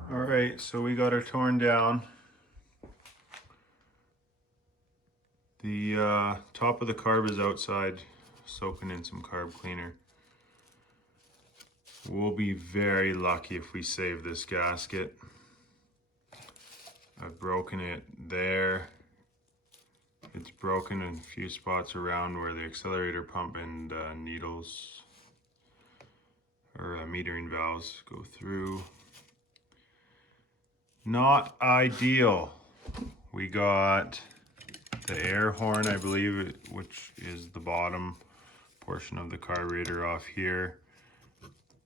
Alright, so we got her torn down. The top of the carb is outside, soaking in some carb cleaner. We'll be very lucky if we save this gasket. I've broken it there. It's broken in a few spots around where the accelerator pump and needles or metering valves go through. Not ideal. We got the air horn, I believe, which is the bottom portion of the carburetor off here,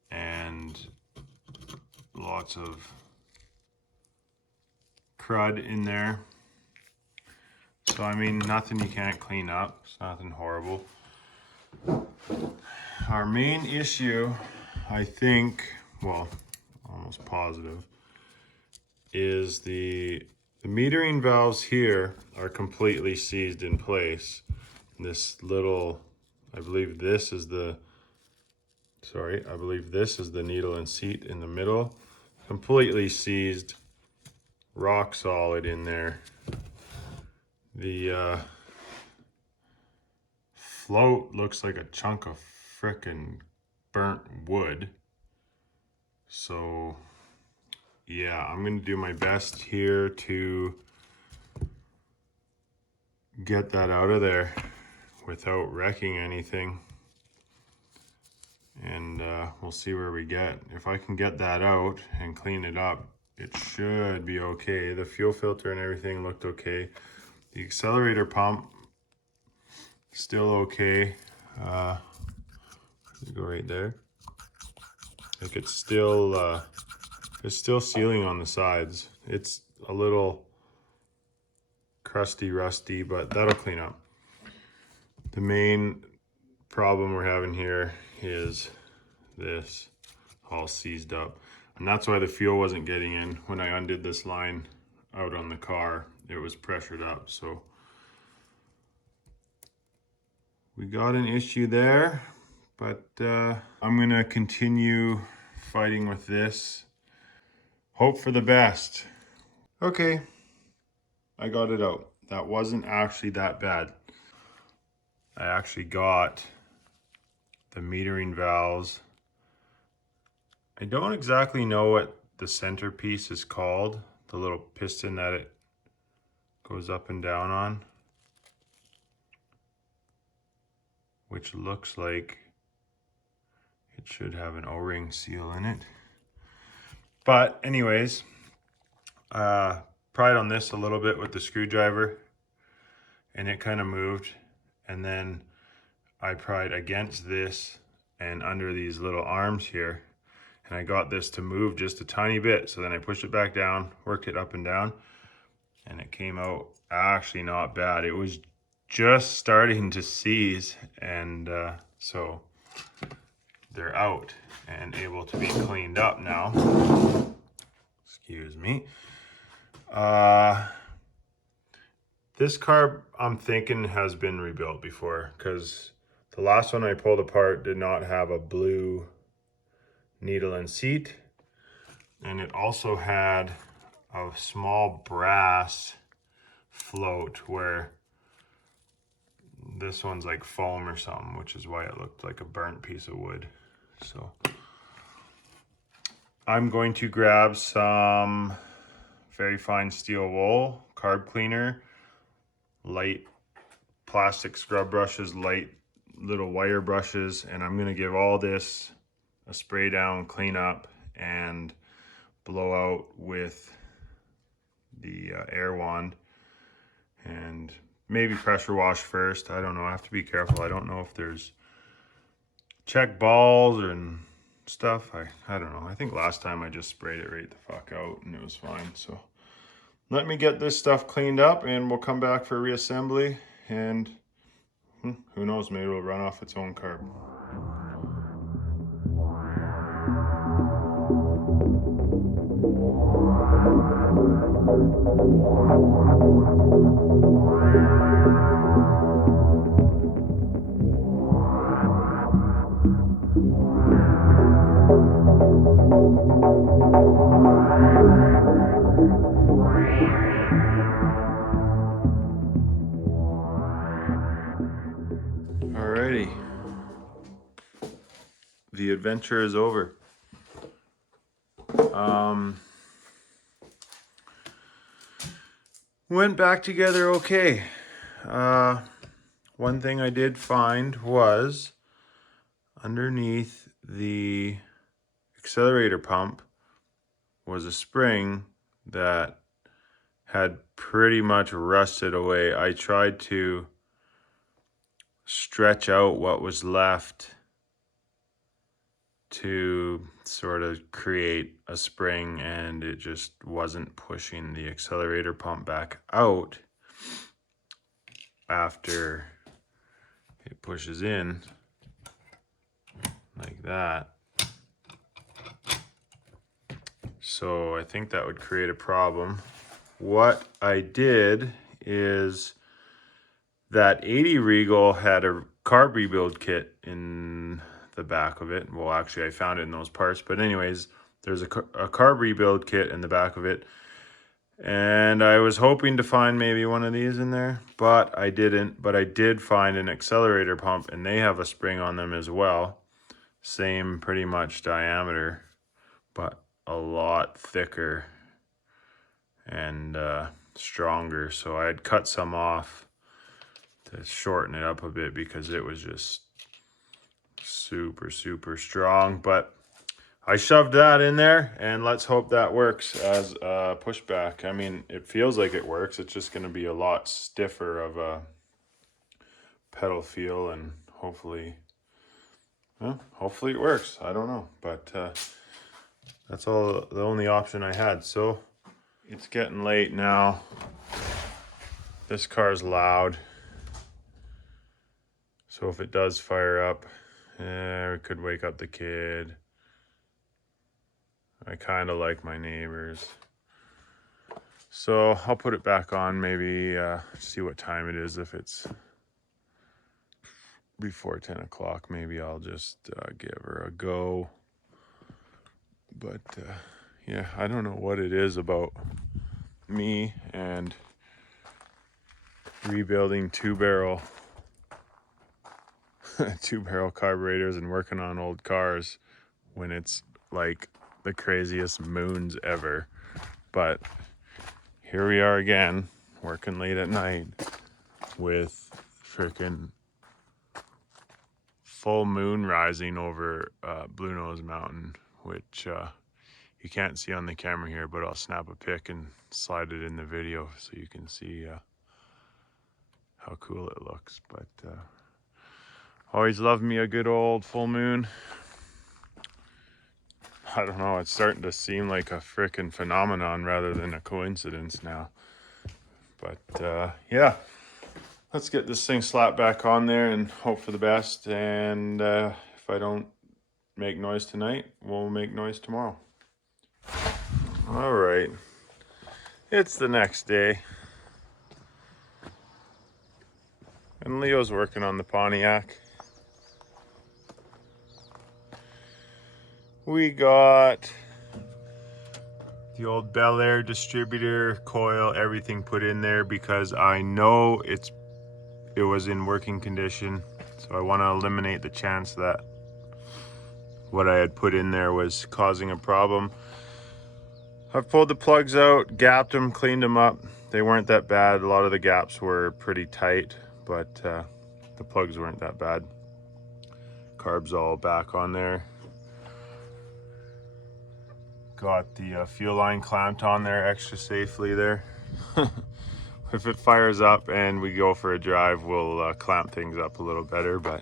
and lots of crud in there. So I mean, nothing you can't clean up. It's nothing horrible. Our main issue, I think, well, almost positive, is the The metering valves here are completely seized in place. This little, I believe this is the needle and seat in the middle. Completely seized, rock solid in there. The float looks like a chunk of frickin' burnt wood. So yeah, I'm gonna do my best here to get that out of there without wrecking anything. And we'll see where we get. If I can get that out and clean it up, it should be okay. The fuel filter and everything looked okay. The accelerator pump, still okay. Go right there. Like it's still sealing on the sides. It's a little crusty, rusty, but that'll clean up. The main problem we're having here is this all seized up, and that's why the fuel wasn't getting in. When I undid this line out on the car, it was pressured up. So we got an issue there, but I'm gonna continue fighting with this. Hope for the best. Okay, I got it out. That wasn't actually that bad. I actually got the metering valves. I don't exactly know what the centerpiece is called, the little piston that it goes up and down on, which looks like it should have an O-ring seal in it. But anyways, pried on this a little bit with the screwdriver and it kind of moved, and then I pried against this and under these little arms here, and I got this to move just a tiny bit. So then I pushed it back down, worked it up and down, and it came out actually not bad. It was just starting to seize, and so they're out and able to be cleaned up now. Excuse me. This car, I'm thinking, has been rebuilt before, because the last one I pulled apart did not have a blue needle and seat, and it also had a small brass float, where this one's like foam or something, which is why it looked like a burnt piece of wood. So I'm going to grab some very fine steel wool, carb cleaner, light plastic scrub brushes, light little wire brushes, and I'm gonna give all this a spray down, clean up, and blow out with the air wand, and maybe pressure wash first. I don't know, I have to be careful. I don't know if there's check balls and stuff. I don't know. I think last time I just sprayed it right the fuck out and it was fine. So let me get this stuff cleaned up and we'll come back for reassembly, and who knows, maybe it'll run off its own carb. Alrighty, the adventure is over. Went back together okay. One thing I did find was underneath the accelerator pump was a spring that had pretty much rusted away. I tried to stretch out what was left to sort of create a spring, and it just wasn't pushing the accelerator pump back out after it pushes in like that. So I think that would create a problem what I did is that 80 Regal had a carb rebuild kit in the back of it. Well, actually, I found it in those parts. But anyways, there's a carb rebuild kit in the back of it. And I was hoping to find maybe one of these in there, but I didn't. But I did find an accelerator pump, and they have a spring on them as well. Same pretty much diameter, but a lot thicker and stronger. So I had cut some off to shorten it up a bit because it was just super strong. But I shoved that in there, and let's hope that works as a pushback. I mean, it feels like it works. It's just going to be a lot stiffer of a pedal feel, and hopefully it works. I don't know, but that's the only option I had. So it's getting late now. This car's loud, so if it does fire up, it could wake up the kid. I kind of like my neighbors. So I'll put it back on, maybe see what time it is. If it's before 10 o'clock, maybe I'll just give her a go. But yeah, I don't know what it is about me and rebuilding two-barrel carburetors and working on old cars when it's like the craziest moons ever. But here we are again, working late at night with freaking full moon rising over Blue Nose Mountain, which you can't see on the camera here, but I'll snap a pic and slide it in the video so you can see how cool it looks. But always love me a good old full moon. I don't know, it's starting to seem like a freaking phenomenon rather than a coincidence now. But yeah, let's get this thing slapped back on there and hope for the best. And if I don't make noise tonight, we'll make noise tomorrow. All right, it's the next day. And Leo's working on the Pontiac. We got the old Bel Air distributor, coil, everything put in there because I know it was in working condition. So I want to eliminate the chance that what I had put in there was causing a problem. I've pulled the plugs out, gapped them, cleaned them up. They weren't that bad. A lot of the gaps were pretty tight, but the plugs weren't that bad. Carb's all back on there. Got the fuel line clamped on there extra safely there. If it fires up and we go for a drive, we'll clamp things up a little better. But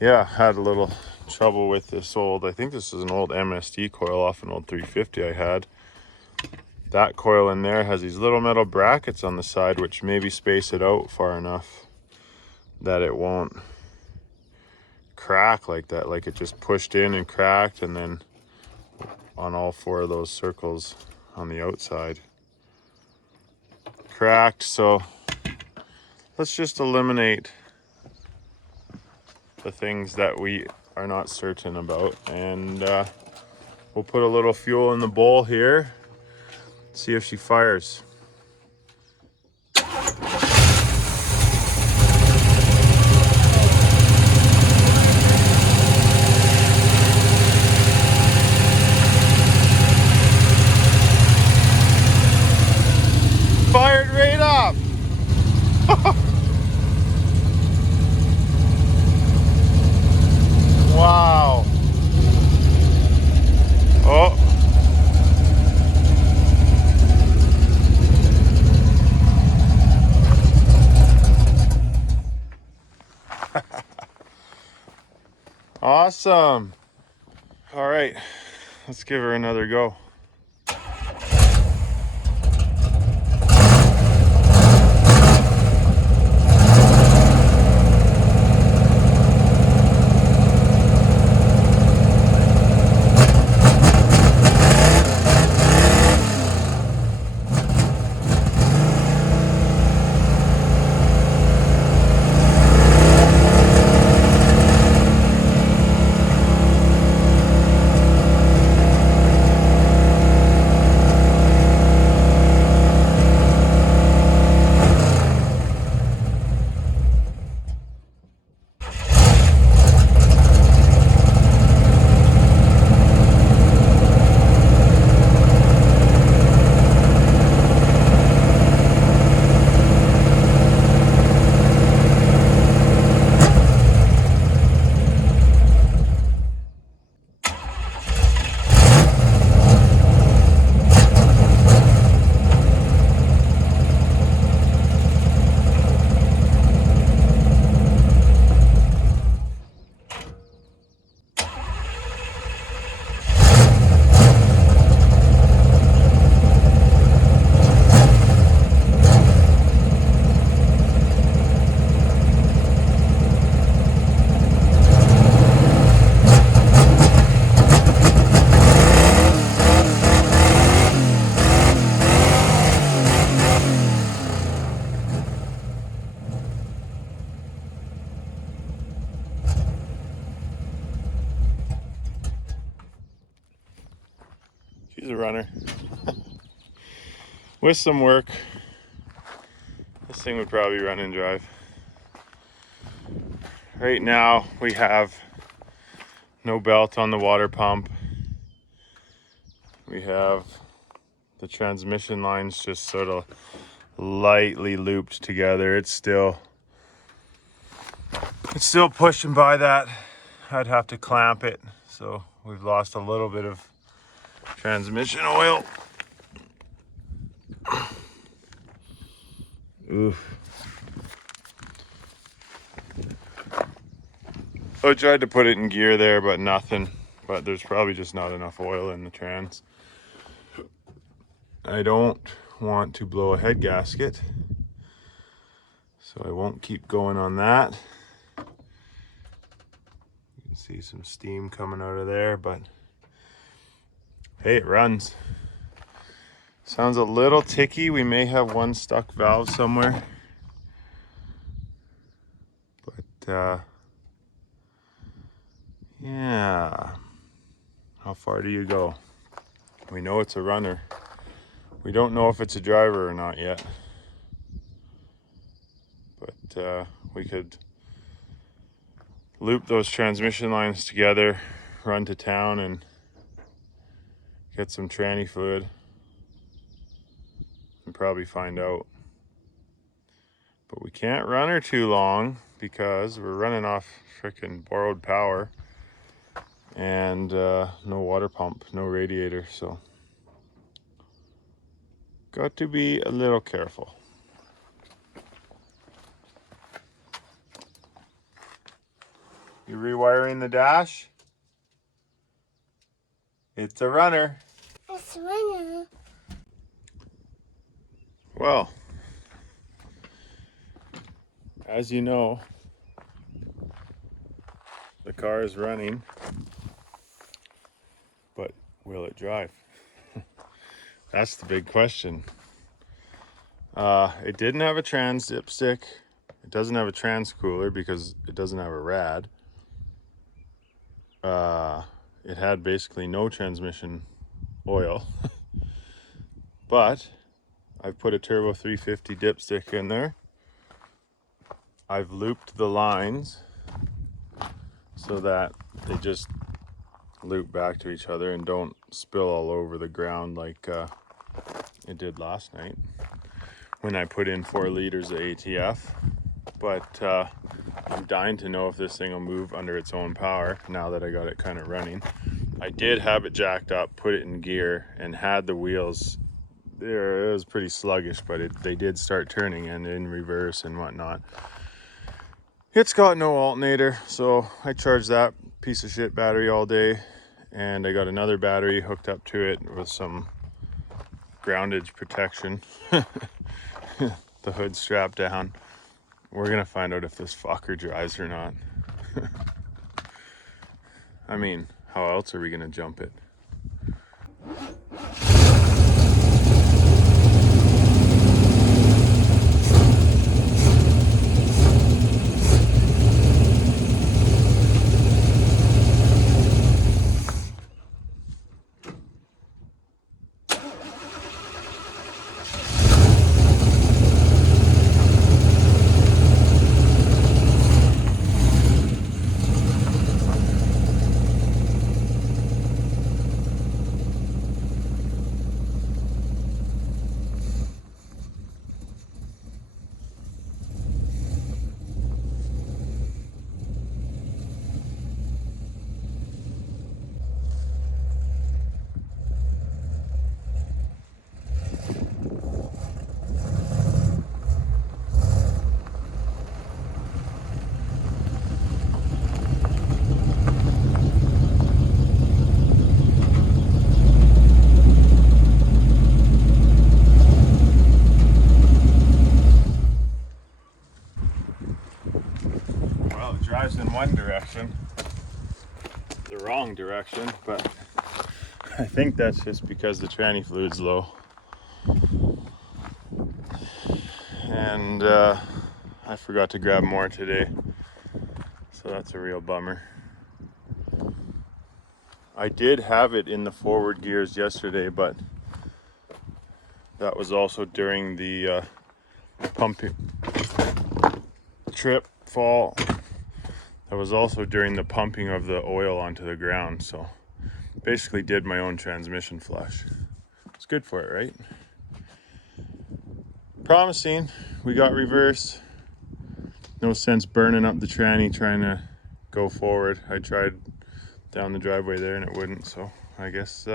yeah, had a little trouble with this old, I think this is an old MSD coil off an old 350 I had. That coil in there has these little metal brackets on the side which maybe space it out far enough that it won't crack like that, like it just pushed in and cracked, and then on all four of those circles on the outside cracked. So let's just eliminate the things that we are not certain about, and we'll put a little fuel in the bowl here, see if she fires. Fired right up. Wow. Oh. Awesome. All right, let's give her another go. He's a runner. With some work, this thing would probably run and drive. Right now we have no belt on the water pump. We have the transmission lines just sort of lightly looped together. It's still pushing by that. I'd have to clamp it. So we've lost a little bit of transmission oil. Oof. I tried to put it in gear there, but nothing. But there's probably just not enough oil in the trans. I don't want to blow a head gasket, so I won't keep going on that. You can see some steam coming out of there, but hey, it runs. Sounds a little ticky. We may have one stuck valve somewhere. But yeah. How far do you go? We know it's a runner. We don't know if it's a driver or not yet. But we could loop those transmission lines together, run to town and get some tranny fluid and probably find out. But we can't run her too long because we're running off frickin' borrowed power and no water pump, no radiator, so got to be a little careful. You rewiring the dash? It's a runner. It's winter. Well, as you know, the car is running, but will it drive? That's the big question. It didn't have a trans dipstick. It doesn't have a trans cooler because it doesn't have a rad. It had basically no transmission oil, but I've put a Turbo 350 dipstick in there. I've looped the lines so that they just loop back to each other and don't spill all over the ground like it did last night when I put in 4 liters of ATF. But I'm dying to know if this thing will move under its own power now that I got it kind of running. I did have it jacked up, put it in gear, and had the wheels there. It was pretty sluggish, but they did start turning and in reverse and whatnot. It's got no alternator, so I charged that piece of shit battery all day, and I got another battery hooked up to it with some groundage protection. The hood strapped down. We're gonna find out if this fucker drives or not. I mean, how else are we gonna jump it? Well, it drives in one direction, the wrong direction, but I think that's just because the tranny fluid's low. And I forgot to grab more today, so that's a real bummer. I did have it in the forward gears yesterday, but that was also during the pumping trip fall. That was also during the pumping of the oil onto the ground. So basically did my own transmission flush. It's good for it, right? Promising. We got reverse. No sense burning up the tranny trying to go forward. I tried down the driveway there and it wouldn't, so I guess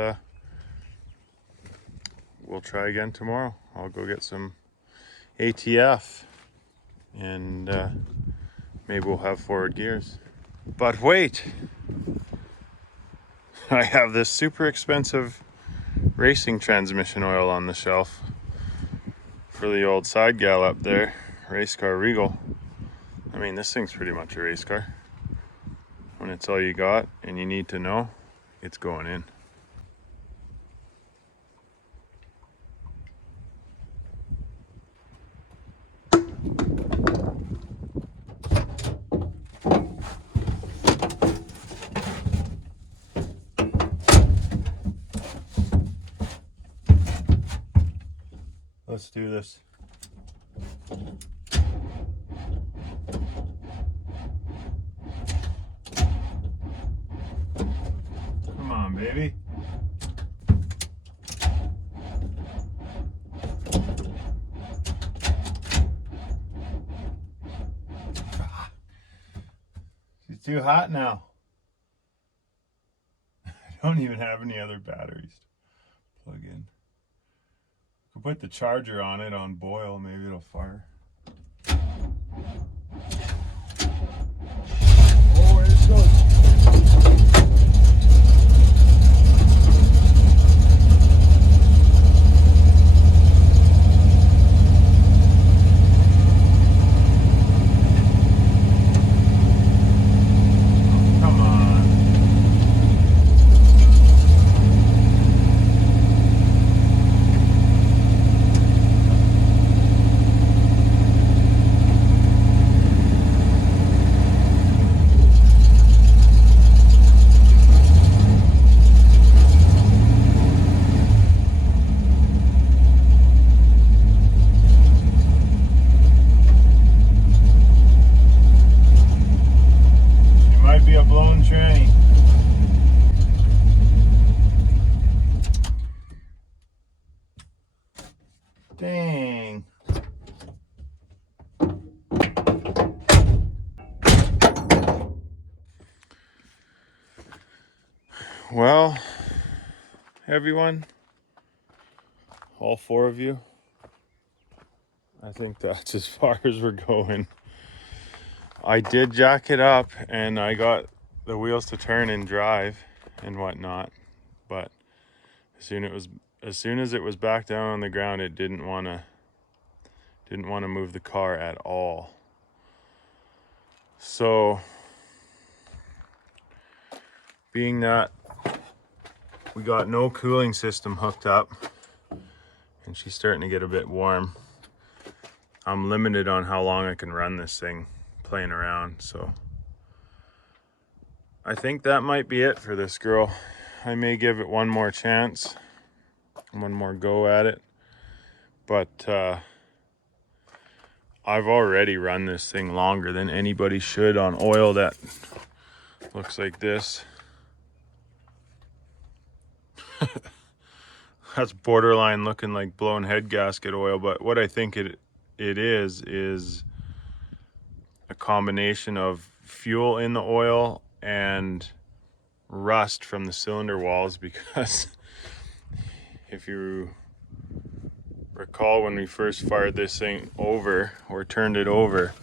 we'll try again tomorrow. I'll go get some ATF and maybe we'll have forward gears. But wait, I have this super expensive racing transmission oil on the shelf for the old side gal up there, race car Regal. I mean, this thing's pretty much a race car. When it's all you got and you need to know, it's going in. Let's do this. Come on, baby. She's too hot now. I don't even have any other batteries to plug in. Could put the charger on it on boil, maybe it'll fire. Oh, here it goes. Dang. Well, everyone, all four of you, I think that's as far as we're going. I did jack it up and I got the wheels to turn and drive and whatnot, but as soon as it was back down on the ground, it didn't want to move the car at all. So being that we got no cooling system hooked up and she's starting to get a bit warm, I'm limited on how long I can run this thing playing around. So I think that might be it for this girl. I may give it one more chance, one more go at it, but I've already run this thing longer than anybody should on oil that looks like this. That's borderline looking like blown head gasket oil, but what I think it is a combination of fuel in the oil and rust from the cylinder walls, because if you recall when we first fired this thing over or turned it over,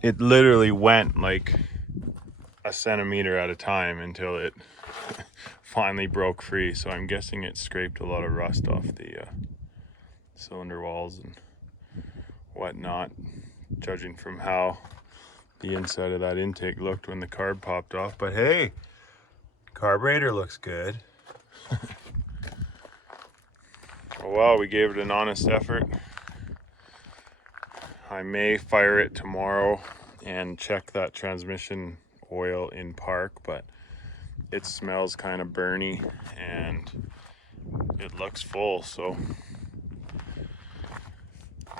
it literally went like a centimeter at a time until it finally broke free. So I'm guessing it scraped a lot of rust off the cylinder walls and whatnot, judging from how the inside of that intake looked when the carb popped off. But hey, carburetor looks good. Well, we gave it an honest effort. I may fire it tomorrow and check that transmission oil in park, but it smells kind of burny and it looks full, so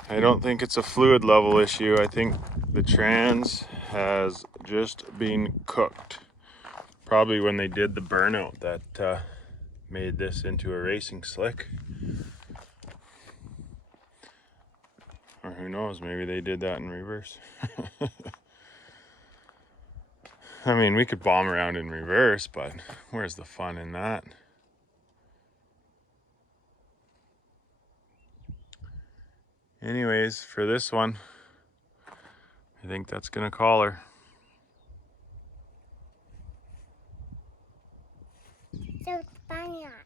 I don't think it's a fluid level issue. I think the trans has just been cooked. Probably when they did the burnout that made this into a racing slick. Or who knows, maybe they did that in reverse. I mean, we could bomb around in reverse, but where's the fun in that? Anyways, for this one, I think that's gonna call her. So Pontiac.